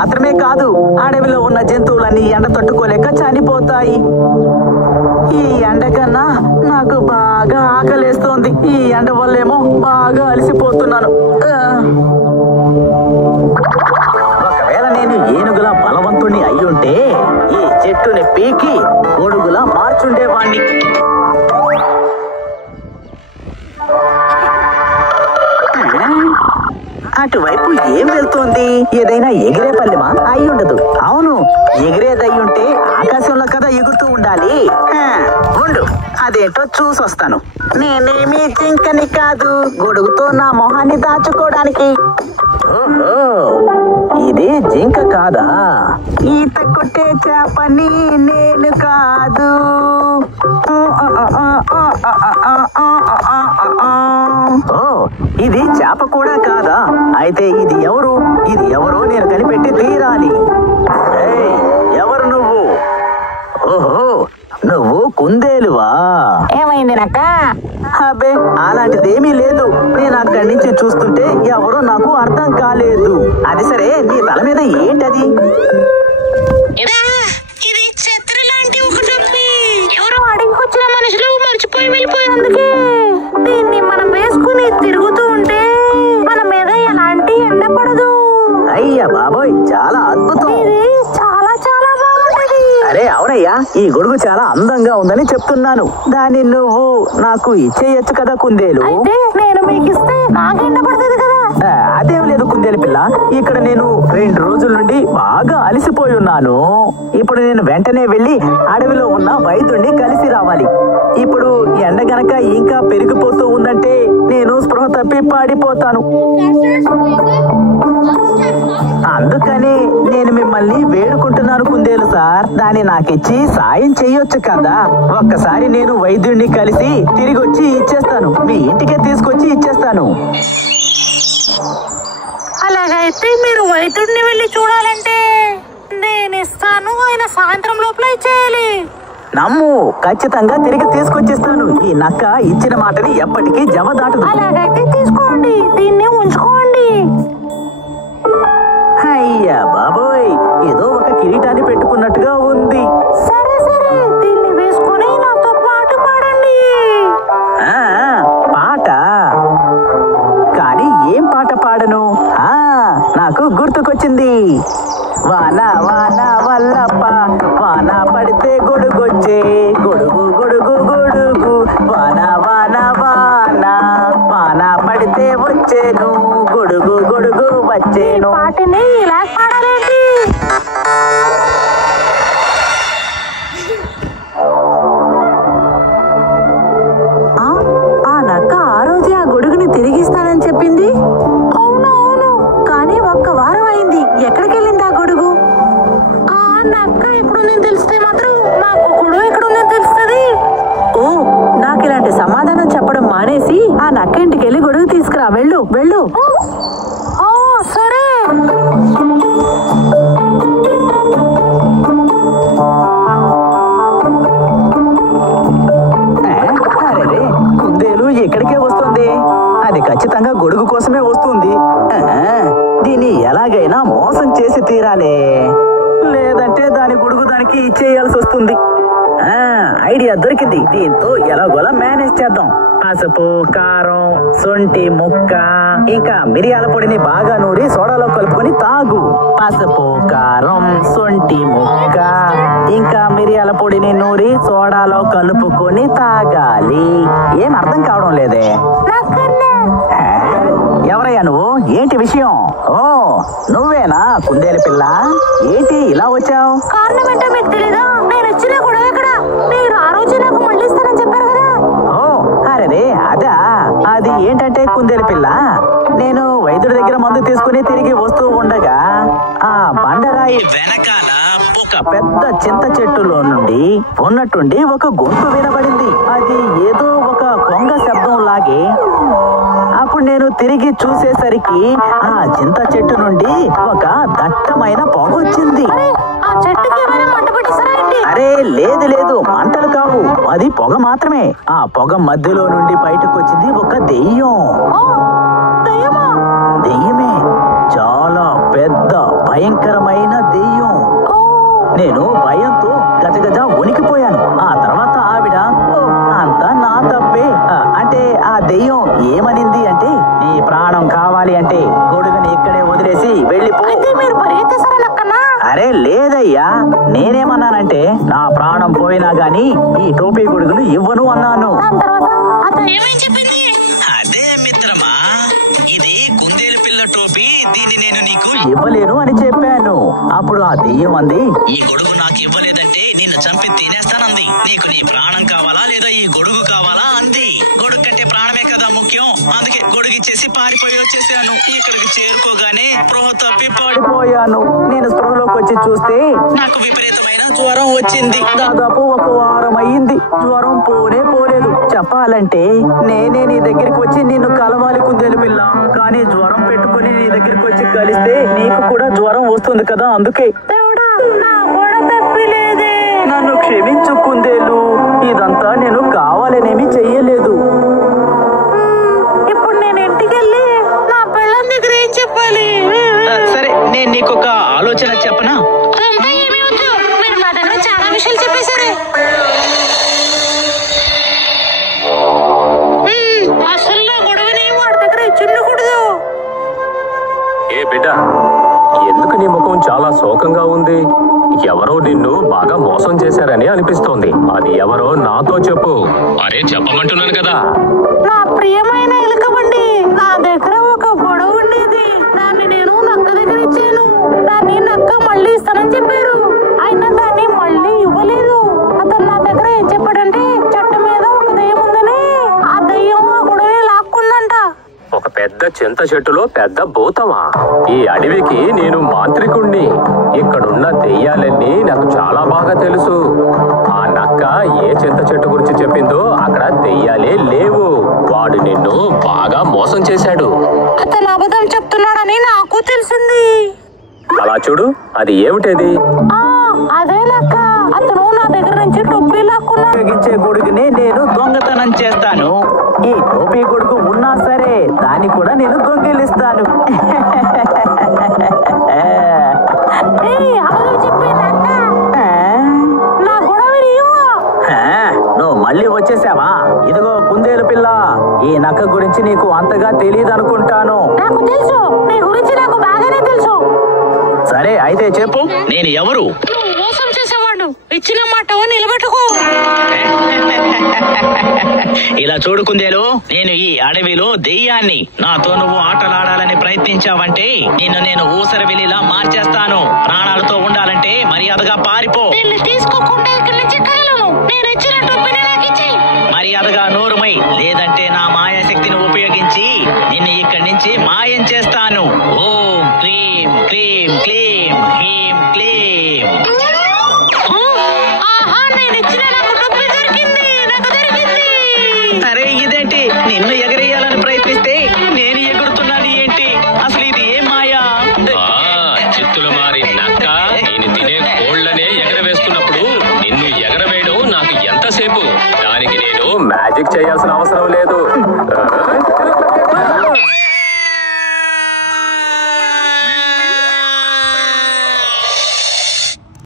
మాత్రమే కాదు, అడవిలో ఉన్న జంతువులన్నీ ఎండ తట్టుకోలేక చనిపోతాయి. ఈ ఎండ కన్నా నాకు బాగా ఆకలేస్తోంది. ఈ ఎండ వల్లేమో బాగా అలసిపోతున్నాను. ఒకవేళ నేను ఏనుగులా బలవంతుణ్ణి అయ్యుంటే ఈ చెట్టుని పీకి గొడుగులా మార్చుండేవాణ్ణి. అటువైపు ఏం వెళ్తోంది? ఏదైనా ఎగిరే పల్లెమా? అయి ఉండదు. అవును, ఎగిరేదయ్యుంటే ఆకాశంలో కదా ఎగురుతూ ఉండాలి. ఉండు, అదేంటో చూసొస్తాను. నేనేమి జింకని కాదు, గొడుగుతో నా మొహాన్ని దాచుకోవడానికి. ఓహో, ఇది జింక కాదా? ఈత కొట్టే చేపని నేను కాదు. ఓ, ఇది చేప కూడా కాదా? అయితే ఇది ఎవరు? ఇది ఎవరో నేను కనిపెట్టి తీరాలి. ఎవరు నువ్వు? ఓహో, నువ్వు కుందేలువా? ఏమైంది నాక? అబ్బే, అలాంటిదేమీ లేదు. నేను అక్కడి నుంచి చూస్తుంటే ఎవరో నాకు అర్థం కాలేదు. అది సరే, నీ తల మీద ఏంటది? ఇది ఛత్ర లాంటి ఒక డబ్బి. ఎవరో అడిగికొచ్చిన మనుషులు మర్చిపోయి వెళ్ళిపోయేందుకే దీన్ని మనం వేసుకుని తిరుగుతూ ఉంటే మన మీద ఎలాంటి ఎండ పడదు. అయ్యా బాబోయ్, చాలా అద్భుతం. చాలా చాలా బాగుంటది. అరే అవునయ్యా, ఈ గొడుగు చాలా అందంగా ఉందని చెప్తున్నాను. దాన్ని నువ్వు నాకు ఇచ్చేయచ్చు కదా కుందేలు? అయితే నేను మీకు ఇస్తే నాకు ఎండ పడుతుంది కదా. అదేం లేదు కుందేలు పిల్ల, ఇక్కడ నేను 2 రోజుల నుండి బాగా అలసిపోయి ఉన్నాను. ఇప్పుడు నేను వెంటనే వెళ్ళి అడవిలో ఉన్న వైద్యుడిని కలిసి రావాలి. ఇప్పుడు ఎండ గనక ఇంకా పెరిగిపోతూ ఉందంటే నేను స్పృహ తప్పి పాడిపోతాను. అందుకని నేను మిమ్మల్ని వేడుకుంటున్నాను కుందేలు సార్, దాన్ని నాకిచ్చి సాయం చెయ్యొచ్చు కదా. ఒక్కసారి నేను వైద్యుడిని కలిసి తిరిగి వచ్చి ఇచ్చేస్తాను. మీ ఇంటికే తీసుకొచ్చి ఇచ్చేస్తాను. అలాగైతే మీరు వైద్యుడిని వెళ్ళి చూడాలంటే నేను ఇస్తాను, ఆయన సాయంత్రం లోపల ఇచ్చేయాలి. నమ్ము, ఖచ్చితంగా తిరిగి తీసుకొచ్చిస్తాను. ఈ నక్క ఇచ్చిన మాటని ఎప్పటికీ జవదాటదు. అలాగైతే తీసుకోండి, దీన్ని ఉంచుకోండి. అయ్యా బాబోయ్, ఏదో ఒక కిరీటాన్ని పెట్టుకున్నట్టుగా ఉంది. సరే సరే, దీన్ని వేసుకొని నాతో పాటు పాడండి. పాట? కానీ ఏం పాట పాడను? నాకు గుర్తుకొచ్చింది. వాన వాన వల్లప్ప, వాన పడితే గొడుగొచ్చే, గొడుగు గొడుగు గొడుగు, వాన వాన వాన, వాన పడితే వచ్చేను, గొడుగు గొడుగు వచ్చేను. పాటని ఇలా పాడాలండి. ఆ నక్క ఆ రోజే ఆ గొడుగుని తిరిగిస్తానని చెప్పింది. అవును అవును, కానీ 1 వారం అయింది. ఎక్కడికి వెళ్ళింది ఆ గొడుగు? ఆ నక్క ఇప్పుడు నేను తెలిస్తే మాత్రం మా కుక్కుడు ఎక్కడుందని తెలుస్తుంది. ఓ, నాకు ఇలాంటి సమాధానం చెప్పడం మానేసి ఆ నక్క ఇంటికి వెళ్ళి గొడుగు తీసుకురా. వెళ్ళు వెళ్ళు. సరే. అరే, కుందేలు ఎక్కడికే వస్తుంది. అది ఖచ్చితంగా గొడుగు కోసమే వస్తుంది. దీన్ని ఎలాగైనా మోసం చేసి తీరాలే, లేదంటే దాని గొడుగు దానికి ఇచ్చేయాల్సి వస్తుంది. ఐడియా దొరికింది. దీంతో ఎలాగోలా మేనేజ్ చేద్దాం. పసుపు, కారం, శొంఠి ముక్క, ఇంకా మిరియాల పొడిని బాగా నూరి సోడాలో కలుపుకొని తాగు. పసుపు, కారం, శొంఠి ముక్క, ఇంకా మిరియాల పొడిని నూరి సోడాలో కలుపుకొని తాగాలి. ఏం అర్థం కావడం లేదే. ఎవరయ్యా నువ్వు? ఏంటి విషయం? ఓ, నువ్వేనా కుందేలు పిల్ల? ఏంటి ఇలా వచ్చావు? కారణం ఏంటో మీకు తెలీదా? నేను ఇచ్చిన గొడవ ఎక్కడ? మీరు ఆ రోజు నాకు మళ్ళీ ఇస్తానని చెప్పారు కదా. ఓ అరే, అదా? అది ఏంటంటే కుందేలు పిల్ల, నేను వైద్యుడి దగ్గర మందు తీసుకుని తిరిగి వస్తూ ఉండగా ఆ బండరాయి వెనకాల ఒక పెద్ద చింత చెట్టులో నుండి ఉన్నట్టుండి ఒక గొంతు వినబడింది. అది ఏదో ఒక కొంగ శబ్దం లాగే. అప్పుడు నేను తిరిగి చూసేసరికి ఆ చింత చెట్టు నుండి ఒక దట్టమైన పొగ వచ్చింది. అరే లేదు లేదు, మంటలు కావు, అది పొగ మాత్రమే. ఆ పొగ మధ్యలో నుండి బయటకు వచ్చింది ఒక దెయ్యం. దెయ్యమే, చాలా పెద్ద భయంకరమైన దెయ్యం. నేను భయంతో గజగజ వణికిపోయాను. ఆ తర్వాత ఆవిడ అంతా నా తప్పే అంటే ఆ దెయ్యం ఏమనింది అంటే, నీ ప్రాణం కావాలి అంటే గొడుగుని ఇక్కడే వదిలేసి వెళ్ళిపో. మీరు పరిగెత్తేసారా లక్కన్నా? అరే లేదయ్యా, నేనేమన్నానంటే నా ప్రాణం పోయినా గాని ఈ టోపీ గొడుగులు ఇవ్వను అన్నాను. ఏమని చెప్పింది? అదే మిత్రమా, ఇది కుందేలు పిల్ల టోపీ, దీన్ని నేను నీకు ఇవ్వలేను అని చెప్పాను. అప్పుడు ఆ దెయ్యం అంది, ఈ గొడుగు నాకు ఇవ్వలేదంటే నిన్ను చంపి తినేస్తానంది. నీకు నీ ప్రాణం కావాలా లేదా ఈ గొడుగు కావాలా అంది. గొడుగు కంటే ప్రాణమే కదా ముఖ్యం, అందుకే గొడుగు ఇచ్చేసి పారిపోయి వచ్చేసాను. ఇక్కడికి చేరుకోగానే స్పృహ తప్పి పడిపోయాను. నేను స్పృహలోకి వచ్చి చూస్తే నాకు విపరీతమైన జ్వరం వచ్చింది. దాదాపు 1 వారం అయ్యింది. జ్వరం పోలేదు. చెప్పాలంటే నేనే నీ దగ్గరికి వచ్చి నిన్ను కలవాలి కుందేలు పిల్ల, కానీ జ్వరం పెట్టుకుని నీ దగ్గరికి వచ్చి కలిస్తే నీకు కూడా జ్వరం వస్తుంది కదా, అందుకే. నన్ను క్షమించు కుందేలు, ఇదంతా నేను కావాలనేమి చెయ్యలేదు. ఇప్పుడు నేను ఇంటికి వెళ్ళి నా పిల్లల దగ్గర ఏం చెప్పాలి? సరే, నేను నీకొక ఆలోచన చెప్పనా? అదంతా ఏమీ వద్దు, మీరు నా దగ్గర చాలా విషయాలు చెప్పేశారే. అసలు నా గొడవని వాడి దగ్గర ఇచ్చిండకూడదు. ఏ బిడ్డ, ఎందుకు నీ ముఖం చాలా శోకంగా ఉంది? ఎవరో నిన్ను బాగా మోసం చేశారని అనిపిస్తోంది. అది ఎవరో నాతో చెప్పు. అరే చెప్పమంటున్నాను కదా. నా ప్రియమైన ఎలుకబండి, నా దగ్గర ఒక గొడవ ఉండేది. దాన్ని నేను నక్క దగ్గర ఇచ్చాను. దాన్ని నక్క మళ్ళీ ఇస్తానని చెప్పారు. అయినా దాన్ని మళ్ళీ ఇవ్వలేదు. అతను నా దగ్గర ఏం చెప్పాడంటే, చెట్టు మీద ఒక దయ్యం ఉందని. ఆ దయ్యం ఆ గొడవని లాక్కుందంట. ఒక పెద్ద చింత చెట్టులో పెద్ద భూతమా? ఈ అడవికి నేను మాంత్రికుణ్ణి. ఇక్కడున్న దెయ్యాలన్నీ నాకు చాలా బాగా తెలుసు. ఆ నక్క ఏ చింత చెట్టు గురించి చెప్పిందో అక్కడ దెయ్యాలే లేవు. వాడు నిన్ను బాగా మోసం చేశాడు. అతను అబద్ధం చెప్తున్నాడని నాకు తెలిసింది. అలా చూడు, అది ఏమిటది? అదే నక్క. అతను నా దగ్గర నుంచి టోపీ లాక్కున్నాడు. ఉపయోగించే గొడుగుని నేను దొంగతనం చేస్తాను. ఈ టోపీ గొడుగు ఉన్నా సరే దాన్ని కూడా నేను దొంగిలిస్తాను. నువ్వు మళ్ళీ వచ్చేసావా? ఇదిగో కుందేలు పిల్ల, ఈ నక్క గురించి నీకు అంతగా తెలియదు అనుకుంటాను. నాకు తెలుసు, నీ గురించి నాకు బాగానే తెలుసు. సరే అయితే చెప్పు, నేను ఎవరు? నువ్వు మోసం చేసేవాడు. ఇచ్చిన మాట నిలబెట్టుకో. ఇలా చూడు కుందేలు, నేను ఈ అడవిలో దెయ్యాన్ని. నాతో నువ్వు ఆటలాడాలని ప్రయత్నించావంటే నిన్ను నేను ఊసరవెల్లిలా మార్చేస్తాను. ప్రాణాలతో ఉండాలంటే మర్యాదగా పారిపో. దీన్ని తీసుకోకుండా ఇక్కడి నుంచి కదలను. నేను ఇచ్చిన టోపీని నాకు ఇచ్చేయ్. మర్యాదగా నోరుమై, లేదంటే నా మాయాశక్తిని ఉపయోగించి నిన్ను ఇక్కడి నుంచి మాయం చేస్తాను. ఓం క్లీం క్లీం క్లీం హ్రీం క్లీం.